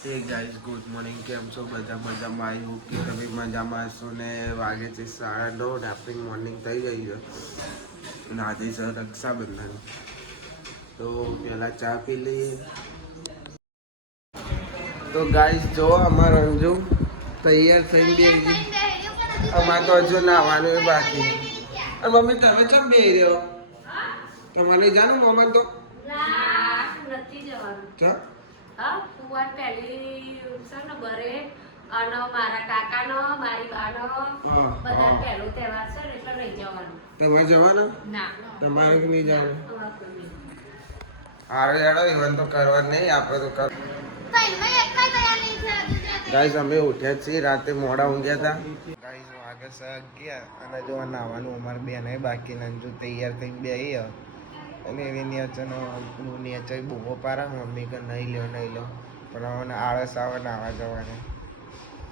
Hey guys good morning, કેમ છો બધા? મજામાં? આઈ હોપ કે તમે મજામાં હશો ને વાગે છે 9:30 ને આપણી મોર્નિંગ થઈ ગઈ છે અને આજે છે રક્ષાબંધન. તો પહેલાં ચા પી લઈએ. તો ગાઈઝ જો અમારા અંજુ તૈયાર થઈને બેસી. અમારે તો હજુ નાવાનું એ બાકી. અને મમ્મી તમે ચમ બેસી રહ્યો? તમારે જાનું મમ્મી તો નથી જવાનું. ચા હા, ફુવાન પહેલી છે ને બરે અને મારા કાકાનો મારી બાનો બધા પહેલો તહેવાર છે ને એટલે નહીં જવાનું. તમે જવાના? ના, તમારે કે નહીં જવાનું? અમારે કોઈ નહીં. હારો યાડો ઇવન તો કરવા નહીં, આપણે તો કર. ગાઈઝ અમે ઉઠ્યા છીએ, રાતે મોડા ઊંઘ્યા હતા. ગાઈઝ વાગે છે 11 અને જો નાવાનું અમારે બેને બાકી ને જો તૈયાર થઈને બેસી અને એવી નેચર બૂમો પારા મમ્મી કે નહીં લો પણ હવે આળસ આવે નાવા જવાનું.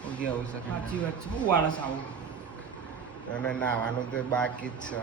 ઊંઘી આવું શકે સાચી વાત છે, બહુ આળસ આવું. અને નાવાનું તો બાકી જ છે.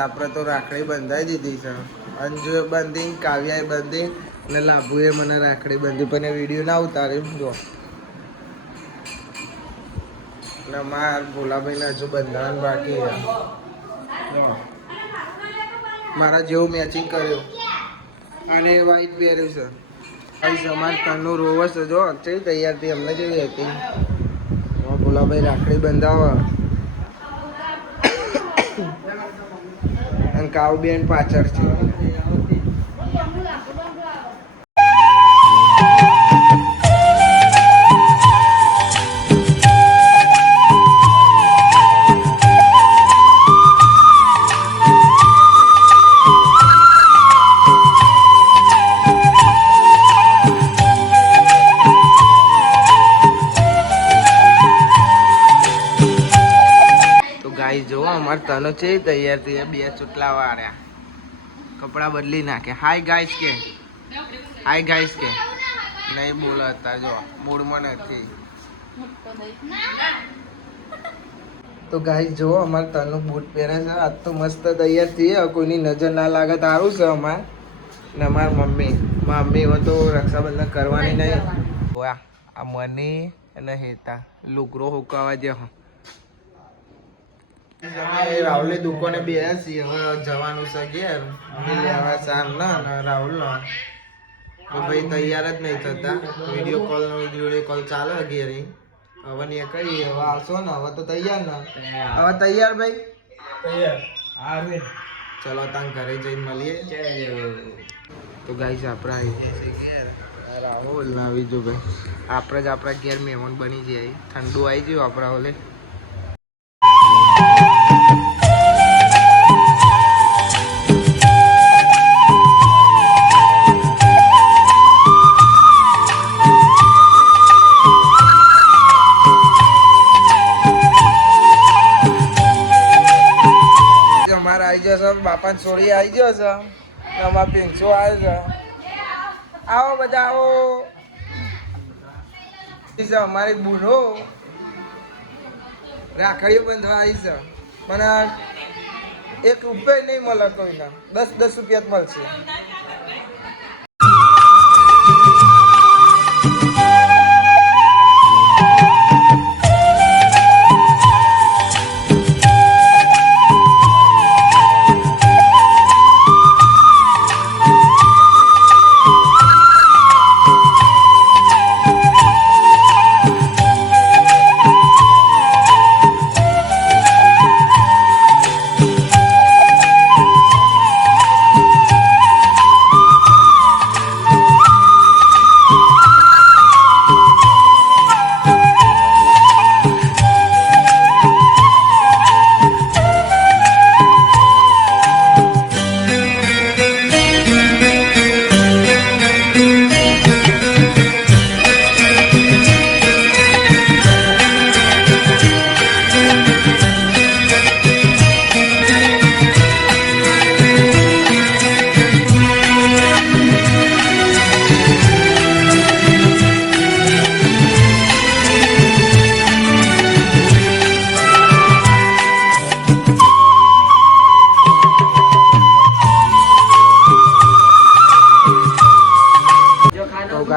આપણે તો રાખડી બંધાઈ દીધી છે. અંજુએ બાંધી, કાવ્યાએ બાંધી અને લાભુએ મને રાખડી બાંધી, પણ એ વિડીયો ના ઉતાર્યું જો. અને માર ભોલાભાઈને હજુ બંધાવાનું બાકી છે. મારા જેવું મેચિંગ કર્યું અને વ્હાઈટ પહેર્યું છે. સમાન તનનું રોવસ જો ચઈ તૈયારથી અમને જેવી હતી. ભોલાભાઈ રાખડી બંધાવા અને કાવબેન પાછળ છે. જો અમારે તનો છે તૈયાર થઈ બે ચૂટલા વાળ્યા કપડા બદલી નાખે. હાય ગાઈસ કે નહીં બોલો અત્યારે જો મૂડમાં નથી. તો ગાઈસ જો અમારે તનું બૂટ પહેરે છે. આજ તો મસ્ત તૈયાર થઈએ, કોઈની નજર ના લાગે તારું છે અમારે. ને અમારા મમ્મી હવે તો રક્ષાબંધન કરવાની નહીં. આ મની અને હેતા લુગરો હુકાવા જે રાહુલની દુકાને બેસી. હવે જવાનું છે ઘેર લેવા સાર ના રાહુલ ના તો ભાઈ તૈયાર જ નહીં થતા. વિડીયો કોલ ચાલે ઘેર. હવે ને કઈ હવે આવશો ને હવે તો તૈયાર ને હવે તૈયાર ભાઈ તૈયાર. ચલો તાંગ ઘરે જઈને મળીએ. તો ગાઈસ આપણે આવી ઘેર રાહુલ ના આવી જો ભાઈ આપણે જ આપણા ઘેર મહેમાન બની જાય. ઠંડુ આવી ગયું આપણા ઓલે. બાપા છોડી આવી ગયો છે. અમારા પિંચો આવ્યો છે. આવો બધા આવો. અમારી બૂઢો રાખડીઓ બંધવા આવી છે. મને 1 રૂપિયા નહીં મળે કોઈને. 10 રૂપિયા જ મળશે.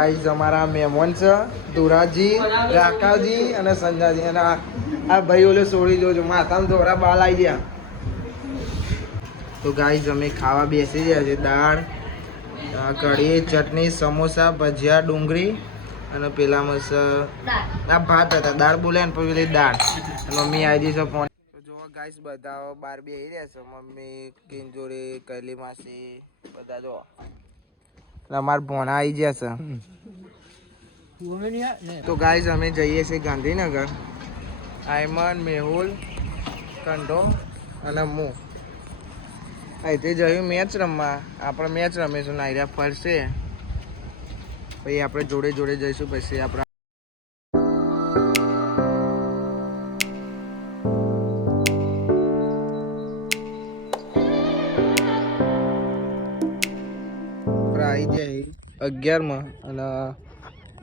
ગાઈઝ અમારા મહેમાન છે ધુરાજી, રાકાજી અને સંજાજી. અને આ ભાઈ ઓલે છોડી જોજો માથામાં ધોરા બાલ આવી ગયા. તો ગાઈઝ અમે ખાવા બેસી ગયા છે. દાળ, કઢી, ચટણી, સમોસા, ભજીયા, ડુંગળી અને પેલા આ ભાત હતા. દાળ બોલે ને પેલી દાળ. મમ્મી આવી છે ફોન. જો ગાઈઝ બધા બાર બેસી રહ્યા છે. મમ્મી, કિંજોરી, કૈલી માસી બધા જો. અમારા ભોણા આવી ગયા છે. તો ગાઈઝ અમે જઈએ છીએ ગાંધીનગર. આયમન, મેહુલ, કંઠો અને હું અહીંથી જયું મેચ રમવા. આપણે મેચ રમીશું. નાયરા ફરશે પછી આપણે જોડે જોડે જઈશું. પછી આપણે આવી જાય 11માં અને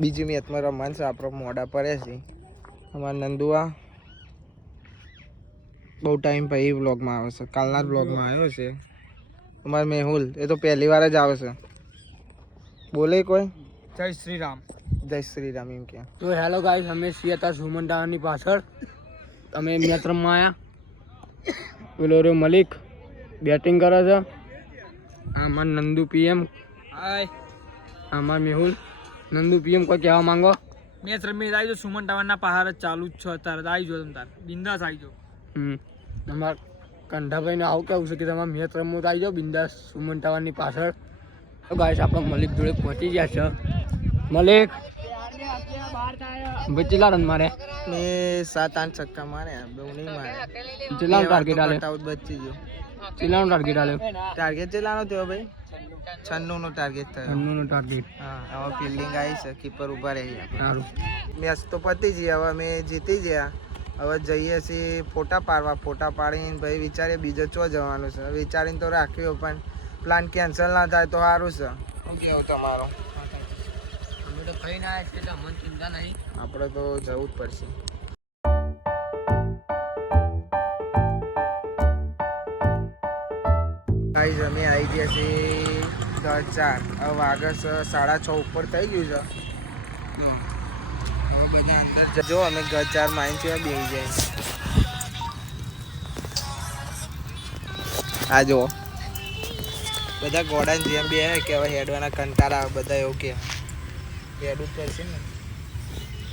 બીજી મેચમાં રમવાનું છે. આપણે મોડા પડે છે. અમારા નંદુઆ બહુ ટાઈમ પછી વ્લોગમાં આવે છે. કાલના જ વ્લોગમાં આવ્યો છે. અમારા મેહુલ એ તો પહેલી વાર જ આવે છે. બોલે કોઈ જય શ્રી રામ. જય શ્રી રામ એમ કે. તો હેલો ગાઈસ, અમે છીએ હતા સુમન ટાવરની પાછળ. અમે મેચ રમવા આવ્યા. પેલો રહ્યો મલિક બેટિંગ કરે છે. આમાં નંદુ પીએમ, આમાં મેહુલ. નંદુ પીએમ કોઈ કહેવા માંગો? મેચ રમી આવી જાઓ. સુમન ટાવરના પહાડ જ ચાલુ જ છે અત્યારે. આવી જાઓ તમે તાર બિંદાસ આવી જાઓ. અમારા કંઠાભાઈને આવું કેવું છે કે તમારે મેચ રમવું તો આવી જાઓ બિંદાસ સુમન ટાવરની પાછળ. તો ગાઈસ આપણે મલિક જોડે પહોંચી ગયા છે. મલિક ભાઈ ચેલા રન મારે? મેં 7-8 છક્કા માર્યા. બહુ નહીં માર્યા. ચેલાનો ટાર્ગેટ આલે? બચી ગયો. ચેલાનો ટાર્ગેટ આલ્યો? ટાર્ગેટ ચેલાનો થયો ભાઈ? 96 નો ટાર્ગેટ થયો. 96 નો ટાર્ગેટ. હા, હવે ફિલ્ડિંગ આવી છે. કીપર ઉભા રહી. સારું. મેચ તો પતી ગઈ. હવે અમે જીતી ગયા. હવે જઈએ છીએ ફોટા પાડવા. ફોટા પાડીને ભાઈ વિચારીએ બીજો ચો જવાનું છે. વિચારીને તો રાખ્યો પણ પ્લાન કેન્સલ ના થાય તો સારું છે. શું કેવું તમારું? અમે તો ખાઈને આવ્યા છીએ એટલે અમને ચિંતા નહીં. આપણે તો જવું જ પડશે. ગાઈઝ અમે આવી ગયા છીએ 4. હવે વાગે છે 6:30 ઉપર થઈ ગયું છે. હવે બધા અંદર જો અમે 4 માઇન છે બેસી જાય. આ જો બધા ગોડાની જેમ બે કે હવે હેડવાના કંટાળા આવે. બધા એવું કે હેડવું પડશે ને.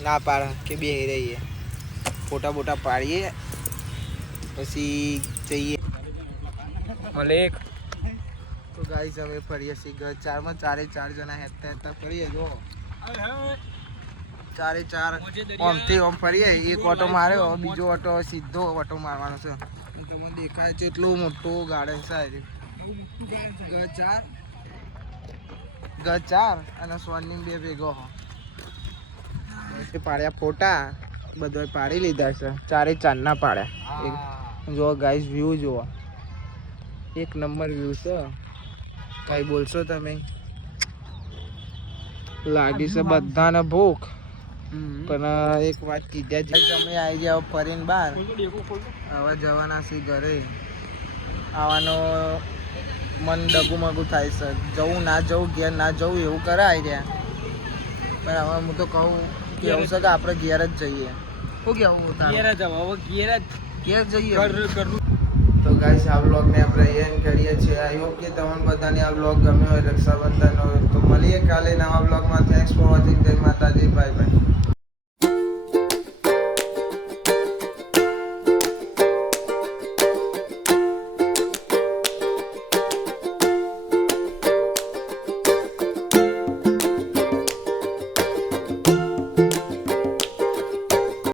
ના પાડે કે બેસી રહીએ, ફોટા બોટા પાડીએ પછી જઈએ. મલિક તો ગાઈઝ અમે ફરીએ છીએ 4માં. 4 જણા હેડતા ફરીએ. જો 4 ઓમથી ઓમ ફરીએ. એક ઓટો માર્યો, બીજો ઓટો સીધો ઓટો મારવાનો છે. તમને દેખાય છે એટલું મોટું ગાર્ડન છે. 4 અને સ્વર્ણિમ 2 ભેગો પાડ્યા ફોટા. બધો પાડી લીધા છે. 4 ના પાડ્યા. જો ગાઈઝ વ્યૂ જુઓ, એક નંબર વ્યૂ છે. કઈ બોલશો તમે? લાગી છે બધાને ભૂખ. પણ એક વાત કીધા છે. તમે આવી જાઓ ફરીને બહાર. હવે જવાના છીએ ઘરે. આવવાનો મન ડગુમગું થાય છે. જવું ના જવું, ઘેર ના જવું એવું કરાય રહ્યા. પણ હવે હું તો કહું કે એવું છે કે આપણે ઘેર જ જઈએ. શું કેવું? ઘેર જ આવો. હવે ઘેર જઈએ. ઘરનું તો ગાઈસ આ વ્લોગને આપણે એન્ડ કરીએ છીએ. આઈ હોપ કે તમને બધાને આ વ્લોગ ગમ્યો હોય રક્ષાબંધનનો. તો મળીએ કાલે નવા વ્લોગમાં. Thanks for watching. જય માતાજી. Bye bye.